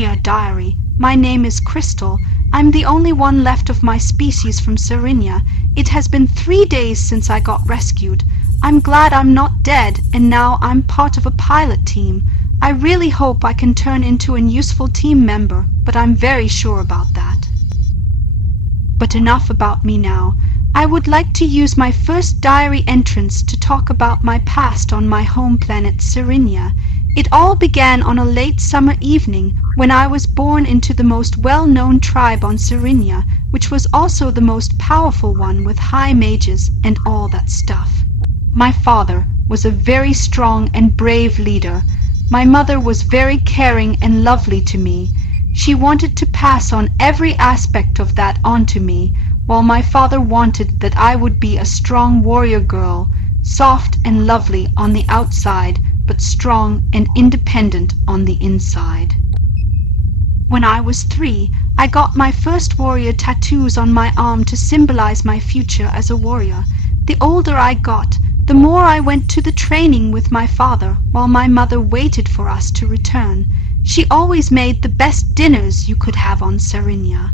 Dear Diary, my name is Krystal. I'm the only one left of my species from Cerinia. It has been 3 days since I got rescued. I'm glad I'm not dead, and now I'm part of a pilot team. I really hope I can turn into a useful team member, but I'm very sure about that. But enough about me now. I would like to use my first diary entrance to talk about my past on my home planet Cerinia. It all began on a late summer evening when I was born into the most well-known tribe on Cerinia, which was also the most powerful one with high mages and all that stuff. My father was a very strong and brave leader. My mother was very caring and lovely to me. She wanted to pass on every aspect of that onto me, while my father wanted that I would be a strong warrior girl, soft and lovely on the outside, but strong and independent on the inside. When I was 3, I got my first warrior tattoos on my arm to symbolize my future as a warrior. The older I got, the more I went to the training with my father while my mother waited for us to return. She always made the best dinners you could have on Serenia.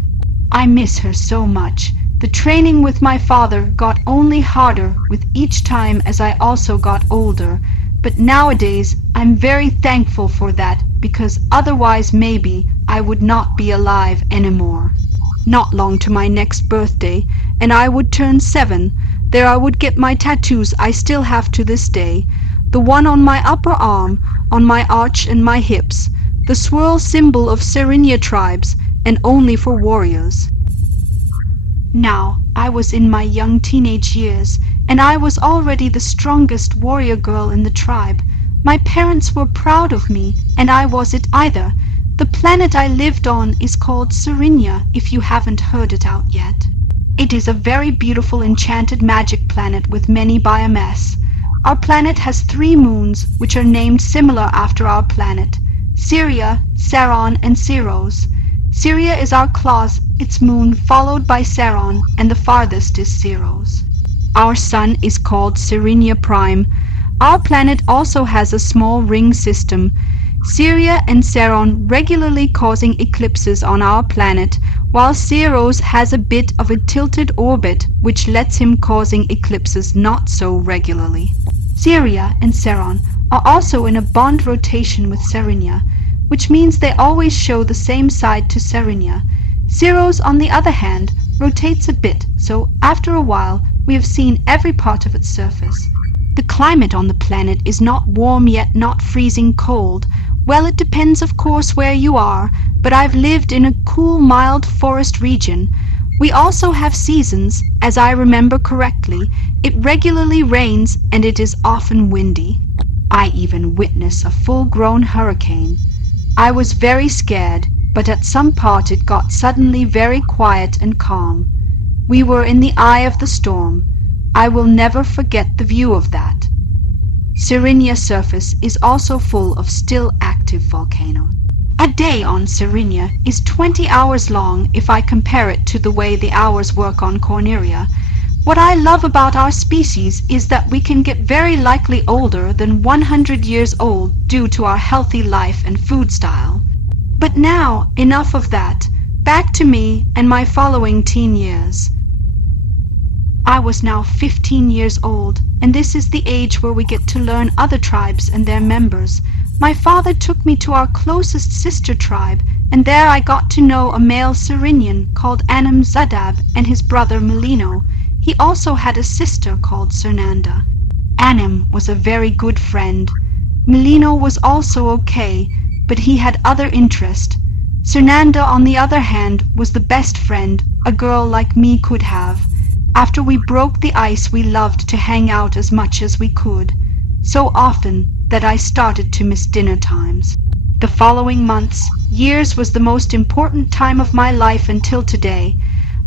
I miss her so much. The training with my father got only harder with each time as I also got older. But nowadays I'm very thankful for that, because otherwise maybe I would not be alive anymore. Not long to my next birthday, and I would turn 7. There I would get my tattoos I still have to this day. The one on my upper arm, on my arch and my hips. The swirl symbol of Cerinia tribes, and only for warriors. Now, I was in my young teenage years, and I was already the strongest warrior girl in the tribe. My parents were proud of me, and I was it either. The planet I lived on is called Cerinia, if you haven't heard it out yet. It is a very beautiful enchanted magic planet with many biomass. Our planet has 3 moons, which are named similar after our planet: Ceria, Ceron, and Ceros. Ceria is our claws, its moon, followed by Ceron, and the farthest is Ceros. Our sun is called Cerinia Prime. Our planet also has a small ring system. Ceria and Ceron regularly causing eclipses on our planet, while Ceros has a bit of a tilted orbit which lets him causing eclipses not so regularly. Ceria and Ceron are also in a bond rotation with Cerinia, which means they always show the same side to Cerinia. Ceros, on the other hand, rotates a bit, so after a while we have seen every part of its surface. The climate on the planet is not warm yet not freezing cold. Well, it depends of course where you are, but I've lived in a cool, mild forest region. We also have seasons, as I remember correctly. It regularly rains and it is often windy. I even witnessed a full-grown hurricane. I was very scared, but at some part it got suddenly very quiet and calm. We were in the eye of the storm. I will never forget the view of that. Cerenia's surface is also full of still active volcanoes. A day on Cerinia is 20 hours long if I compare it to the way the hours work on Corneria. What I love about our species is that we can get very likely older than 100 years old due to our healthy life and food style. But now, enough of that. Back to me and my following teen years. I was now 15 years old, and this is the age where we get to learn other tribes and their members. My father took me to our closest sister tribe, and there I got to know a male Cerenian called Anim and his brother Melino. He also had a sister called Cernanda. Anim was a very good friend. Melino was also okay, but he had other interest. Cernanda, on the other hand, was the best friend a girl like me could have. After we broke the ice, we loved to hang out as much as we could, so often that I started to miss dinner times. The following months, years, was the most important time of my life until today.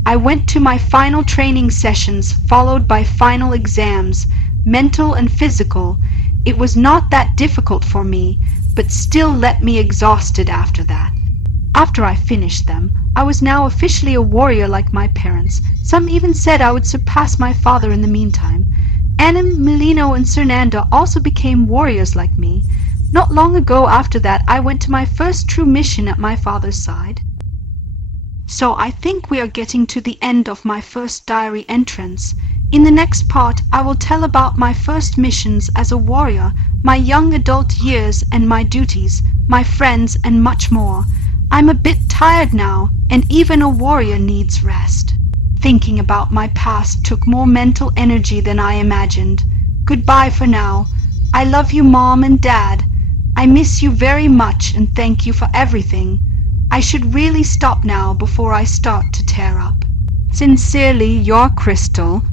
I went to my final training sessions, followed by final exams, mental and physical. It was not that difficult for me, but still left me exhausted after that. After I finished them, I was now officially a warrior like my parents. Some even said I would surpass my father in the meantime. Anim, Melino, and Cernanda also became warriors like me. Not long ago after that I went to my first true mission at my father's side. So I think we are getting to the end of my first diary entrance. In the next part I will tell about my first missions as a warrior, my young adult years and my duties, my friends and much more. I'm a bit tired now, and even a warrior needs rest. Thinking about my past took more mental energy than I imagined. Goodbye for now. I love you, Mom and Dad. I miss you very much and thank you for everything. I should really stop now before I start to tear up. Sincerely, your Krystal,